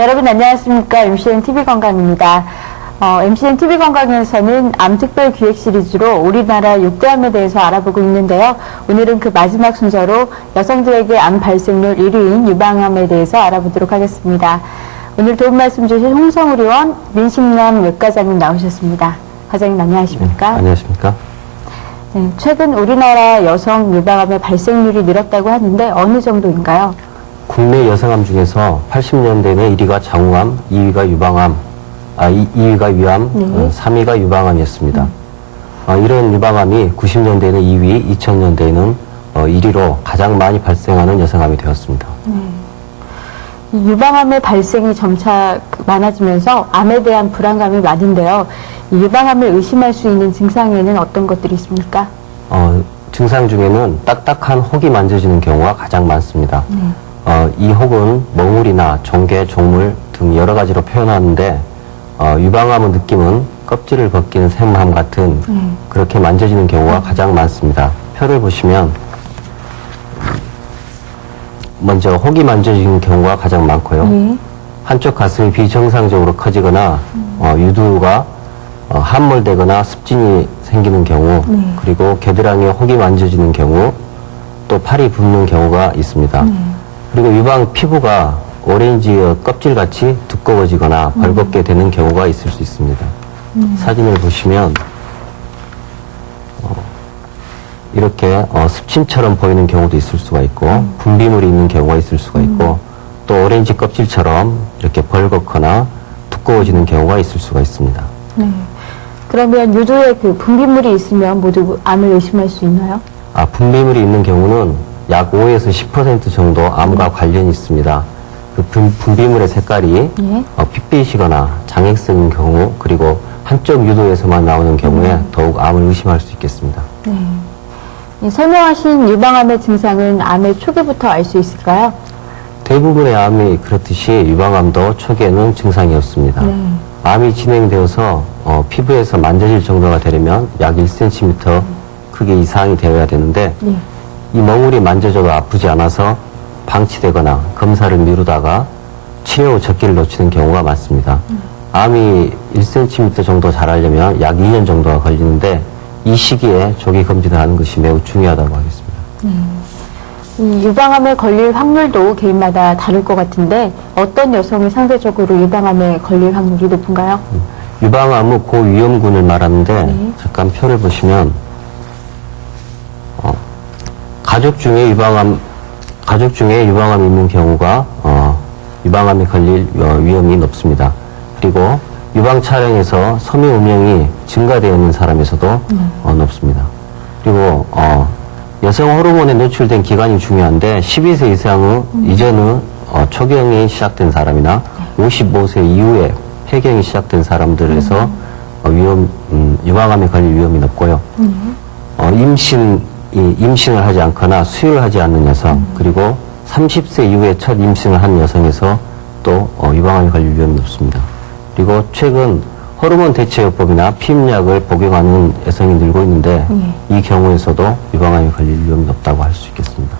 여러분 안녕하십니까. MCN TV건강입니다. MCN TV건강에서는 암 특별 기획 시리즈로 우리나라 6대암에 대해서 알아보고 있는데요. 오늘은 그 마지막 순서로 여성들에게 암 발생률 1위인 유방암에 대해서 알아보도록 하겠습니다. 오늘 도움 말씀 주신 홍성우 의원, 민심남 외과장님 나오셨습니다. 과장님 안녕하십니까? 안녕하십니까? 네, 최근 우리나라 여성 유방암의 발생률이 늘었다고 하는데 어느 정도인가요? 국내 여성암 중에서 80년대에는 1위가 장우암, 2위가 유방암, 2위가 위암, 네. 3위가 유방암이었습니다. 이런 유방암이 90년대에는 2위, 2000년대에는 1위로 가장 많이 발생하는 여성암이 되었습니다. 이 유방암의 발생이 점차 많아지면서 암에 대한 불안감이 많은데요. 이 유방암을 의심할 수 있는 증상에는 어떤 것들이 있습니까? 증상 중에는 딱딱한 혹이 만져지는 경우가 가장 많습니다. 이 혹은 멍울이나 종개, 종물 등 여러 가지로 표현하는데 유방암의 느낌은 껍질을 벗긴 생암 같은 그렇게 만져지는 경우가 가장 많습니다. 표를 보시면 먼저 혹이 만져지는 경우가 가장 많고요. 한쪽 가슴이 비정상적으로 커지거나 유두가 함몰되거나 습진이 생기는 경우, 그리고 겨드랑이에 혹이 만져지는 경우, 또 팔이 붓는 경우가 있습니다. 그리고 유방 피부가 오렌지 껍질같이 두꺼워지거나 벌겋게 되는 경우가 있을 수 있습니다. 사진을 보시면 이렇게 습진처럼 보이는 경우도 있을 수가 있고 분비물이 있는 경우가 있을 수가 있고 또 오렌지 껍질처럼 이렇게 벌겋거나 두꺼워지는 경우가 있을 수가 있습니다. 그러면 유두에 그 분비물이 있으면 모두 암을 의심할 수 있나요? 분비물이 있는 경우는 약 5에서 10% 정도 암과 관련이 있습니다. 그 분비물의 색깔이 핏빛이거나 장액성인 경우, 그리고 한쪽 유두에서만 나오는 경우에 더욱 암을 의심할 수 있겠습니다. 설명하신 유방암의 증상은 암의 초기부터 알 수 있을까요? 대부분의 암이 그렇듯이 유방암도 초기에는 증상이 없습니다. 암이 진행되어서 피부에서 만져질 정도가 되려면 약 1cm 크기 이상이 되어야 되는데 이 멍울이 만져져도 아프지 않아서 방치되거나 검사를 미루다가 치료 후 적기를 놓치는 경우가 많습니다. 암이 1cm 정도 자라려면 약 2년 정도가 걸리는데 이 시기에 조기 검진을 하는 것이 매우 중요하다고 하겠습니다. 이 유방암에 걸릴 확률도 개인마다 다를 것 같은데 어떤 여성이 상대적으로 유방암에 걸릴 확률이 높은가요? 유방암은 고위험군을 말하는데 잠깐 표를 보시면 가족 중에 유방암이 있는 경우가 유방암에 걸릴 위험이 높습니다. 그리고 유방 촬영에서 섬유 음영이 증가되어 있는 사람에서도 높습니다. 그리고 여성 호르몬에 노출된 기간이 중요한데 12세 이상은 이전은 초경이 시작된 사람이나 55세 이후에 폐경이 시작된 사람들에서 유방암에 걸릴 위험이 높고요. 임신을 하지 않거나 수유를 하지 않는 여성, 그리고 30세 이후에 첫 임신을 한 여성에서 또 유방암에 걸릴 위험이 높습니다. 그리고 최근 호르몬 대체요법이나 피임약을 복용하는 여성이 늘고 있는데 이 경우에서도 유방암에 걸릴 위험이 높다고 할 수 있겠습니다.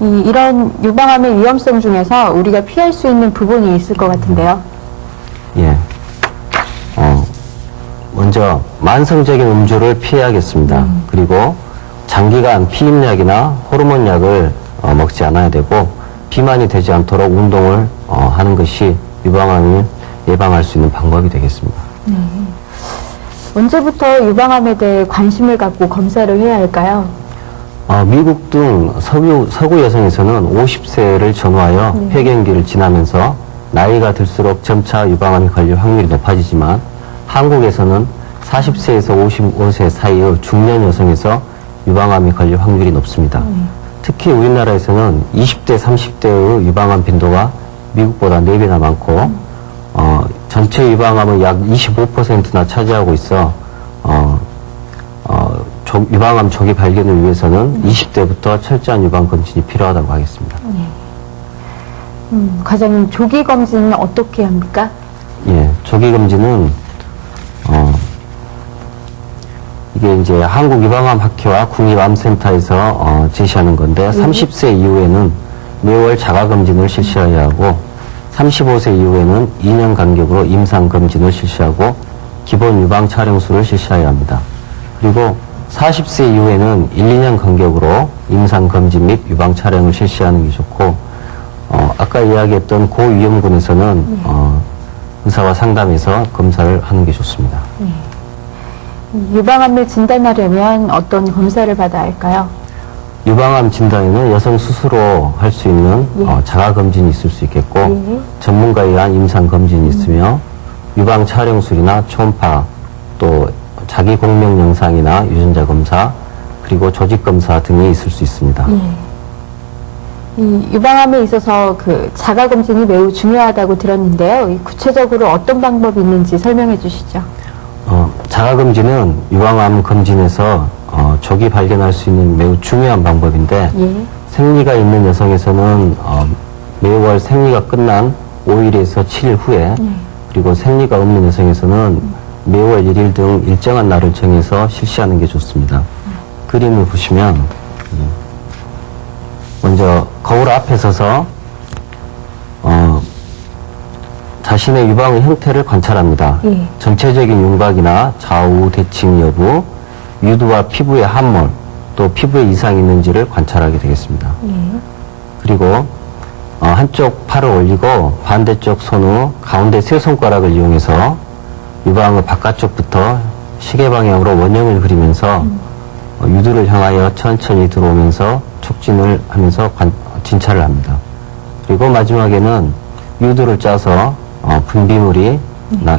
이런 유방암의 위험성 중에서 우리가 피할 수 있는 부분이 있을 것 같은데요. 먼저 만성적인 음주를 피해야겠습니다. 그리고 장기간 피임약이나 호르몬약을 먹지 않아야 되고 비만이 되지 않도록 운동을 하는 것이 유방암을 예방할 수 있는 방법이 되겠습니다. 언제부터 유방암에 대해 관심을 갖고 검사를 해야 할까요? 미국 등 서구 여성에서는 50세를 전후하여 폐경기를 지나면서 나이가 들수록 점차 유방암이 걸릴 확률이 높아지지만 한국에서는 40세에서 55세 사이의 중년 여성에서 유방암이 걸릴 확률이 높습니다. 특히 우리나라에서는 20대, 30대의 유방암 빈도가 미국보다 4배나 많고 전체 유방암은 약 25%나 차지하고 있어 유방암 조기 발견을 위해서는 20대부터 철저한 유방 검진이 필요하다고 하겠습니다. 과장님, 조기 검진은 어떻게 합니까? 조기 검진은 이게 이제 한국유방암학회와 국립암센터에서 제시하는 건데 30세 이후에는 매월 자가검진을 실시해야 하고 35세 이후에는 2년 간격으로 임상검진을 실시하고 기본 유방 촬영술을 실시해야 합니다. 그리고 40세 이후에는 1, 2년 간격으로 임상검진 및 유방 촬영을 실시하는 게 좋고, 아까 이야기했던 고위험군에서는 의사와 상담해서 검사를 하는 게 좋습니다. 유방암을 진단하려면 어떤 검사를 받아야 할까요? 유방암 진단에는 여성 스스로 할 수 있는 자가검진이 있을 수 있겠고, 전문가에 의한 임상검진이 있으며, 유방 촬영술이나 초음파, 또 자기 공명 영상이나 유전자 검사, 그리고 조직 검사 등이 있을 수 있습니다. 이 유방암에 있어서 그 자가검진이 매우 중요하다고 들었는데요. 이 구체적으로 어떤 방법이 있는지 설명해 주시죠. 자가검진은 유방암 검진에서 조기 발견할 수 있는 매우 중요한 방법인데, 생리가 있는 여성에서는 매월 생리가 끝난 5일에서 7일 후에, 그리고 생리가 없는 여성에서는 매월 1일 등 일정한 날을 정해서 실시하는 게 좋습니다. 그림을 보시면 먼저 거울 앞에 서서 자신의 유방의 형태를 관찰합니다. 전체적인 윤곽이나 좌우 대칭 여부, 유두와 피부의 함몰, 또 피부에 이상이 있는지를 관찰하게 되겠습니다. 그리고 한쪽 팔을 올리고 반대쪽 손 후 가운데 세 손가락을 이용해서 유방의 바깥쪽부터 시계 방향으로 원형을 그리면서 유두를 향하여 천천히 들어오면서 촉진을 하면서 진찰을 합니다. 그리고 마지막에는 유두를 짜서 분비물이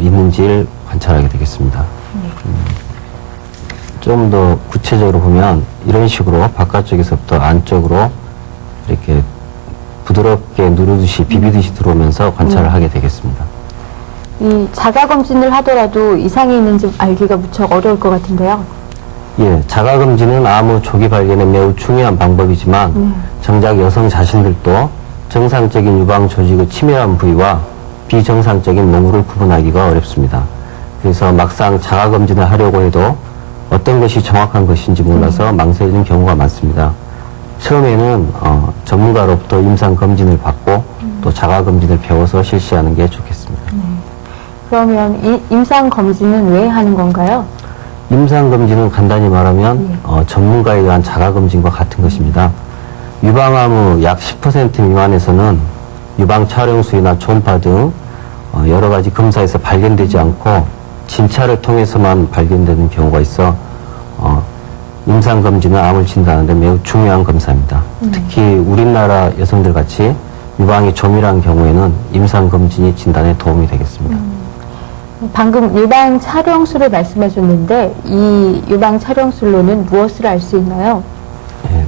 있는지를 관찰하게 되겠습니다. 좀 더 구체적으로 보면 이런 식으로 바깥쪽에서부터 안쪽으로 이렇게 부드럽게 누르듯이 비비듯이 들어오면서 관찰을 하게 되겠습니다. 이 자가검진을 하더라도 이상이 있는지 알기가 무척 어려울 것 같은데요. 예, 자가검진은 암의 조기 발견에 매우 중요한 방법이지만 정작 여성 자신들도 정상적인 유방 조직의 치밀한 부위와 비정상적인 농구를 구분하기가 어렵습니다. 그래서 막상 자가검진을 하려고 해도 어떤 것이 정확한 것인지 몰라서 망설이는 경우가 많습니다. 처음에는 전문가로부터 임상검진을 받고 또 자가검진을 배워서 실시하는 게 좋겠습니다. 그러면 이 임상검진은 왜 하는 건가요? 임상검진은 간단히 말하면 전문가에 의한 자가검진과 같은 것입니다. 유방암의 약 10% 미만에서는 유방 촬영술이나 초음파 등 여러 가지 검사에서 발견되지 않고 진찰을 통해서만 발견되는 경우가 있어 임상검진은 암을 진단하는데 매우 중요한 검사입니다. 특히 우리나라 여성들 같이 유방이 조밀한 경우에는 임상검진이 진단에 도움이 되겠습니다. 방금 유방 촬영술을 말씀하셨는데 이 유방 촬영술로는 무엇을 알 수 있나요? 예.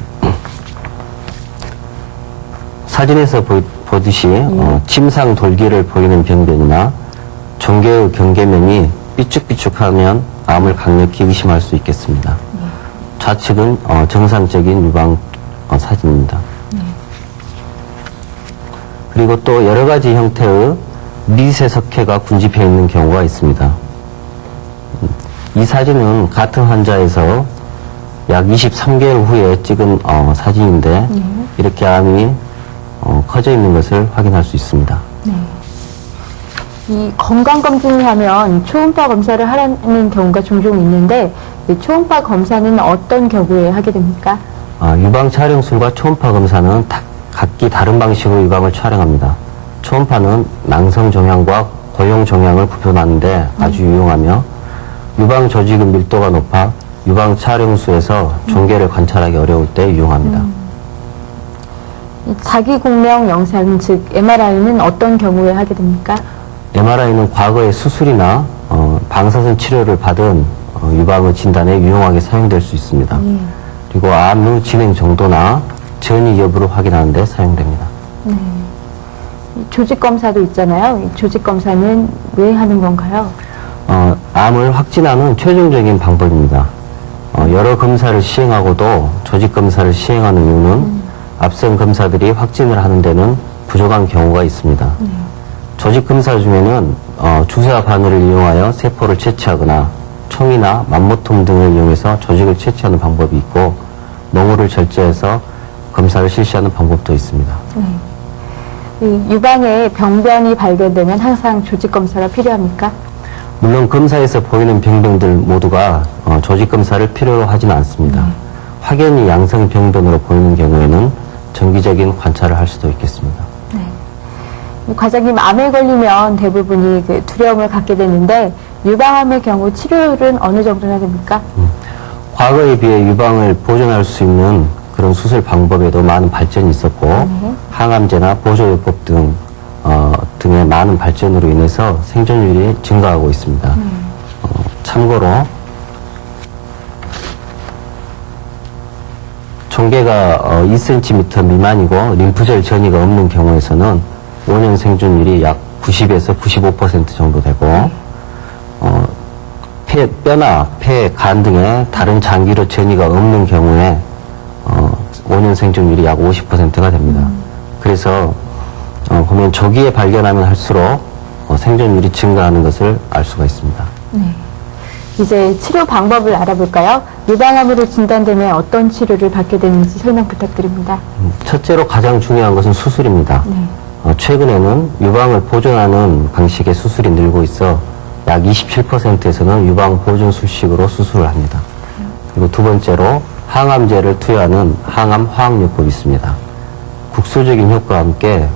사진에서 보듯이 침상 돌기를 보이는 병변이나 종괴의 경계면이 삐쭉삐쭉하면 암을 강력히 의심할 수 있겠습니다. 좌측은 정상적인 유방 사진입니다. 그리고 또 여러 가지 형태의 미세석회가 군집해 있는 경우가 있습니다. 이 사진은 같은 환자에서 약 23개월 후에 찍은 사진인데 이렇게 암이 커져 있는 것을 확인할 수 있습니다. 이 건강검진을 하면 초음파 검사를 하라는 경우가 종종 있는데 이 초음파 검사는 어떤 경우에 하게 됩니까? 유방 촬영술과 초음파 검사는 각기 다른 방식으로 유방을 촬영합니다. 초음파는 낭성 종양과 고용 종양을 구분하는데 아주 유용하며 유방 조직의 밀도가 높아 유방 촬영술에서 종괴를 관찰하기 어려울 때 유용합니다. 이 자기 공명 영상 즉 MRI는 어떤 경우에 하게 됩니까? MRI는 과거의 수술이나 방사선 치료를 받은 유방의 진단에 유용하게 사용될 수 있습니다. 그리고 암의 진행 정도나 전이 여부를 확인하는 데 사용됩니다. 조직 검사도 있잖아요. 이 조직 검사는 왜 하는 건가요? 암을 확진하는 최종적인 방법입니다. 여러 검사를 시행하고도 조직 검사를 시행하는 이유는 앞선 검사들이 확진을 하는 데는 부족한 경우가 있습니다. 조직 검사 중에는 주사 바늘을 이용하여 세포를 채취하거나 총이나 맘모톰 등을 이용해서 조직을 채취하는 방법이 있고 농우를 절제해서 검사를 실시하는 방법도 있습니다. 이 유방에 병변이 발견되면 항상 조직 검사가 필요합니까? 물론 검사에서 보이는 병변들 모두가 조직 검사를 필요로 하지는 않습니다. 확연히 양성 병변으로 보이는 경우에는 정기적인 관찰을 할 수도 있겠습니다. 네. 과장님, 암에 걸리면 대부분이 그 두려움을 갖게 되는데 유방암의 경우 치료율은 어느 정도나 됩니까? 과거에 비해 유방을 보존할 수 있는 그런 수술 방법에도 많은 발전이 있었고 항암제나 보조요법 등의 많은 발전으로 인해서 생존율이 증가하고 있습니다. 참고로 총계가 2cm 미만이고 림프절 전이가 없는 경우에서는 5년 생존율이 약 90에서 95% 정도 되고 뼈나 폐, 간 등의 다른 장기로 전이가 없는 경우에 5년 생존율이 약 50%가 됩니다. 그래서 보면 조기에 발견하면 할수록 생존율이 증가하는 것을 알 수가 있습니다. 네. 이제 치료 방법을 알아볼까요? 유방암으로 진단되면 어떤 치료를 받게 되는지 설명 부탁드립니다. 첫째로 가장 중요한 것은 수술입니다. 네. 최근에는 유방을 보존하는 방식의 수술이 늘고 있어 약 27%에서는 유방 보존 술식으로 수술을 합니다. 그리고 두 번째로 항암제를 투여하는 항암 화학요법이 있습니다. 국소적인 효과와 함께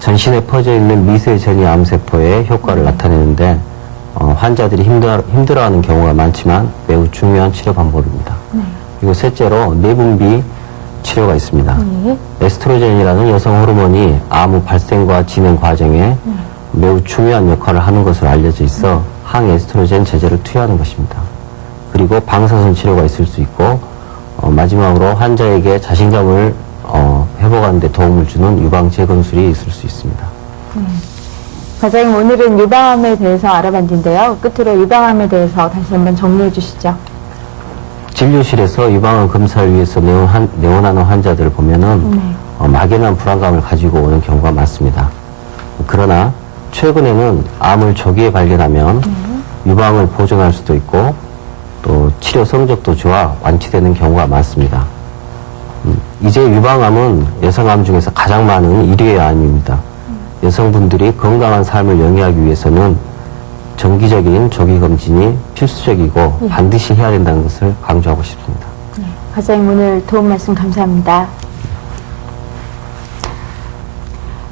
전신에 퍼져 있는 미세전이 암세포의 효과를 나타내는데 환자들이 힘들어하는 경우가 많지만 매우 중요한 치료 방법입니다. 그리고 셋째로 내분비 치료가 있습니다. 에스트로겐이라는 여성 호르몬이 암 후 발생과 진행 과정에 매우 중요한 역할을 하는 것으로 알려져 있어 항에스트로겐 제제를 투여하는 것입니다. 그리고 방사선 치료가 있을 수 있고 마지막으로 환자에게 자신감을 회복하는 데 도움을 주는 유방 재건술이 있을 수 있습니다. 과장님, 오늘은 유방암에 대해서 알아봤는데요. 끝으로 유방암에 대해서 다시 한번 정리해 주시죠. 진료실에서 유방암 검사를 위해서 내원하는 환자들을 보면은 막연한 불안감을 가지고 오는 경우가 많습니다. 그러나 최근에는 암을 조기에 발견하면 유방을 보존할 수도 있고 또 치료 성적도 좋아 완치되는 경우가 많습니다. 이제 유방암은 여성암 중에서 가장 많은 1위의 암입니다. 여성분들이 건강한 삶을 영위하기 위해서는 정기적인 조기검진이 필수적이고 반드시 해야 된다는 것을 강조하고 싶습니다. 과장님, 오늘 도움 말씀 감사합니다.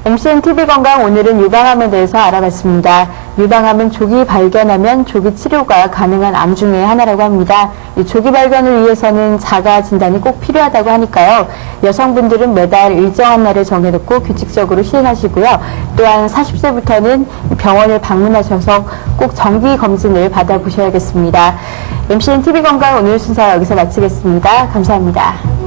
MCN TV건강, 오늘은 유방암에 대해서 알아봤습니다. 유방암은 조기 발견하면 조기 치료가 가능한 암 중에 하나라고 합니다. 이 조기 발견을 위해서는 자가 진단이 꼭 필요하다고 하니까요. 여성분들은 매달 일정한 날을 정해놓고 규칙적으로 시행하시고요. 또한 40세부터는 병원을 방문하셔서 꼭 정기 검진을 받아보셔야겠습니다. MCN TV건강 오늘 순서 여기서 마치겠습니다. 감사합니다.